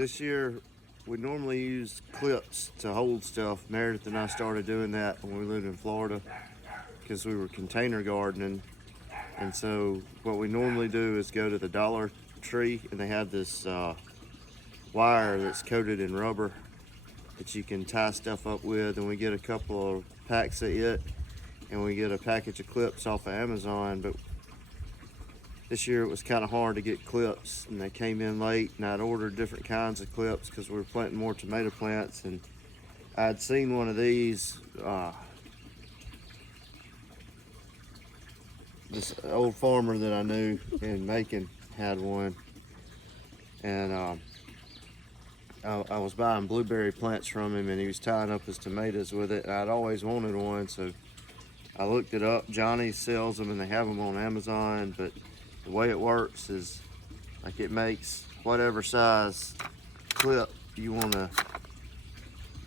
this year we normally use clips to hold stuff. Meredith and I started doing that when we lived in Florida because we were container gardening. And so what we normally do is go to the Dollar Tree, and they have this wire that's coated in rubber that you can tie stuff up with, and we get a couple of packs of it, and we get a package of clips off of Amazon. But this year it was kind of hard to get clips, and they came in late, and I'd ordered different kinds of clips because we were planting more tomato plants, and I'd seen one of these. This old farmer that I knew in Macon had one, and I was buying blueberry plants from him, and he was tying up his tomatoes with it. And I'd always wanted one, so I looked it up. Johnny sells them, and they have them on Amazon, but the way it works is like it makes whatever size clip you want to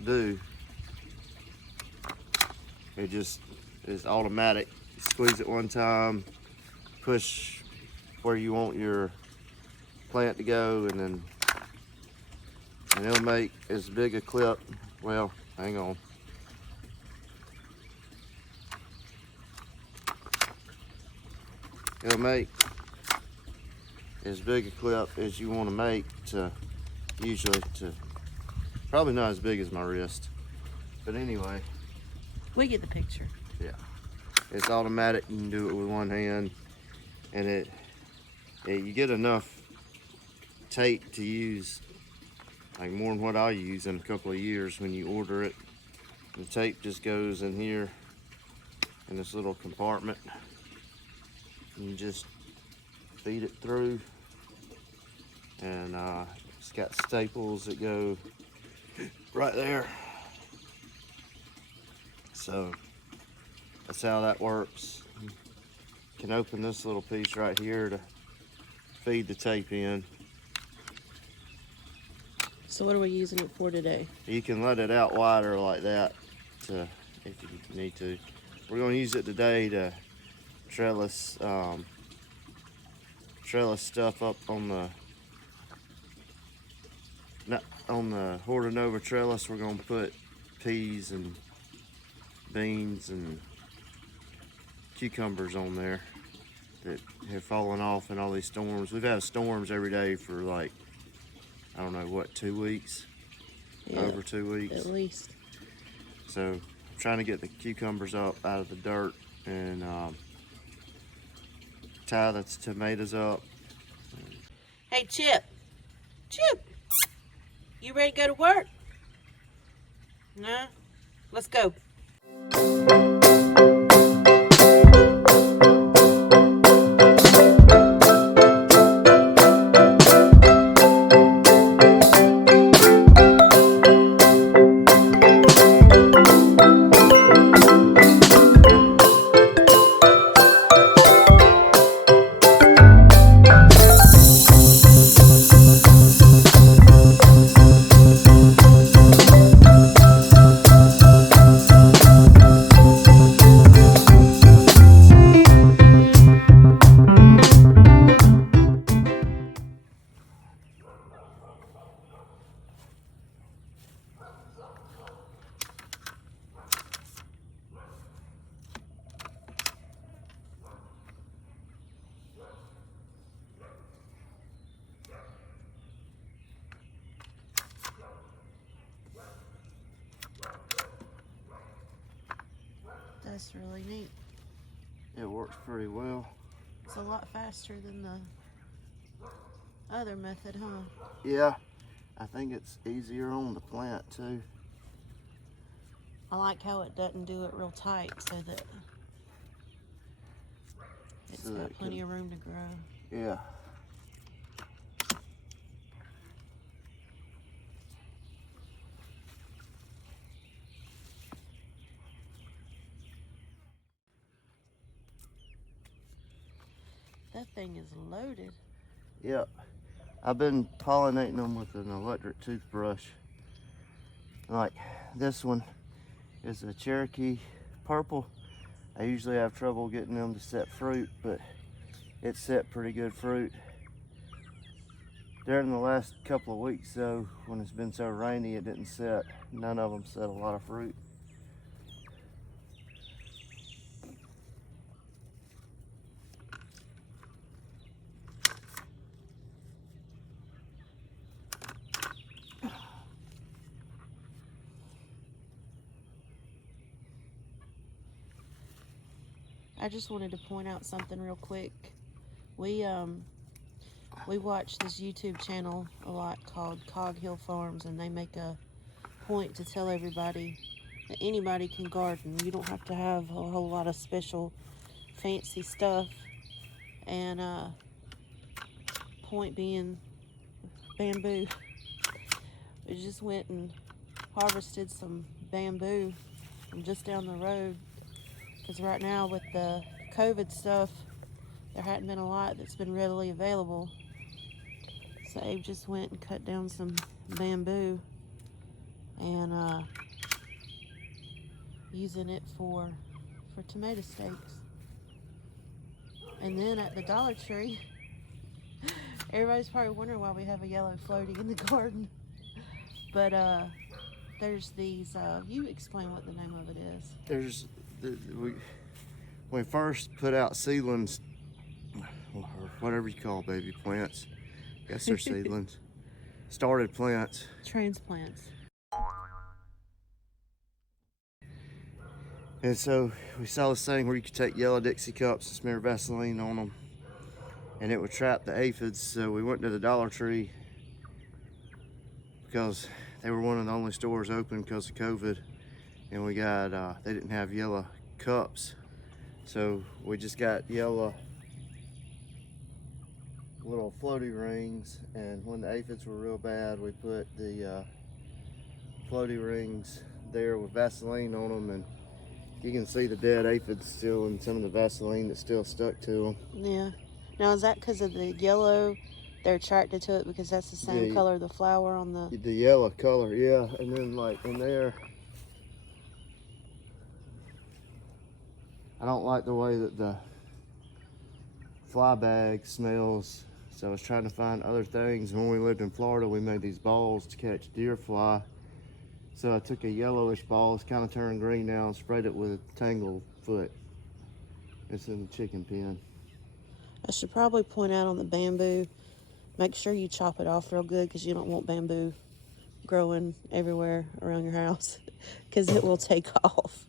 do. It just is automatic. You squeeze it one time, push where you want your plant to go, and it'll make as big a clip. Well, hang on. It'll make as big a clip as you want to make probably not as big as my wrist, but anyway. We get the picture. Yeah, it's automatic. You can do it with one hand, and you get enough tape to use, like more than what I'll use in a couple of years when you order it. The tape just goes in here in this little compartment, and you just feed it through, and it's got staples that go right there. So that's how that works. You can open this little piece right here to feed the tape in. So what are we using it for today? You can let it out wider like that if you need to. We're going to use it today to trellis stuff up on the Horta Nova trellis. We're going to put peas and beans and cucumbers on there that have fallen off in all these storms. We've had storms every day for like, I don't know what, 2 weeks? Yeah, over 2 weeks. At least. So I'm trying to get the cucumbers up out of the dirt and tie the tomatoes up. Hey, Chip. Chip, you ready to go to work? No? Let's go. That's really neat. It works pretty well. It's a lot faster than the other method, huh? Yeah, I think it's easier on the plant too. I like how it doesn't do it real tight so that it's got plenty of room to grow. Yeah. That thing is loaded. Yep. I've been pollinating them with an electric toothbrush. Like this one is a Cherokee purple. I usually have trouble getting them to set fruit, but it set pretty good fruit. During the last couple of weeks, though, when it's been so rainy, it didn't set. None of them set a lot of fruit. I just wanted to point out something real quick. We watch this YouTube channel a lot called Cog Hill Farms, and they make a point to tell everybody that anybody can garden. You don't have to have a whole lot of special fancy stuff. And point being bamboo. We just went and harvested some bamboo from just down the road, because right now with the COVID stuff, there hadn't been a lot that's been readily available. So Abe just went and cut down some bamboo and using it for tomato steaks. And then at the Dollar Tree, everybody's probably wondering why we have a yellow floaty in the garden. But there's these, you explain what the name of it is. We first put out seedlings, or whatever you call baby plants. I guess they're seedlings. Started plants. Transplants. And so we saw this thing where you could take yellow Dixie cups and smear Vaseline on them, and it would trap the aphids. So we went to the Dollar Tree because they were one of the only stores open because of COVID, and we got they didn't have yellow cups, so we just got yellow little floaty rings. And when the aphids were real bad, we put the floaty rings there with Vaseline on them, and you can see the dead aphids still and some of the Vaseline that's still stuck to them. Yeah. Now, is that because of the yellow? They're attracted to it because that's the same color of the flower on the yellow color, yeah. And then like in there, I don't like the way that the fly bag smells, so I was trying to find other things. When we lived in Florida, we made these balls to catch deer fly. So I took a yellowish ball, it's kind of turned green now, and sprayed it with Tanglefoot. It's in the chicken pen. I should probably point out on the bamboo, make sure you chop it off real good, because you don't want bamboo growing everywhere around your house, because it will take off.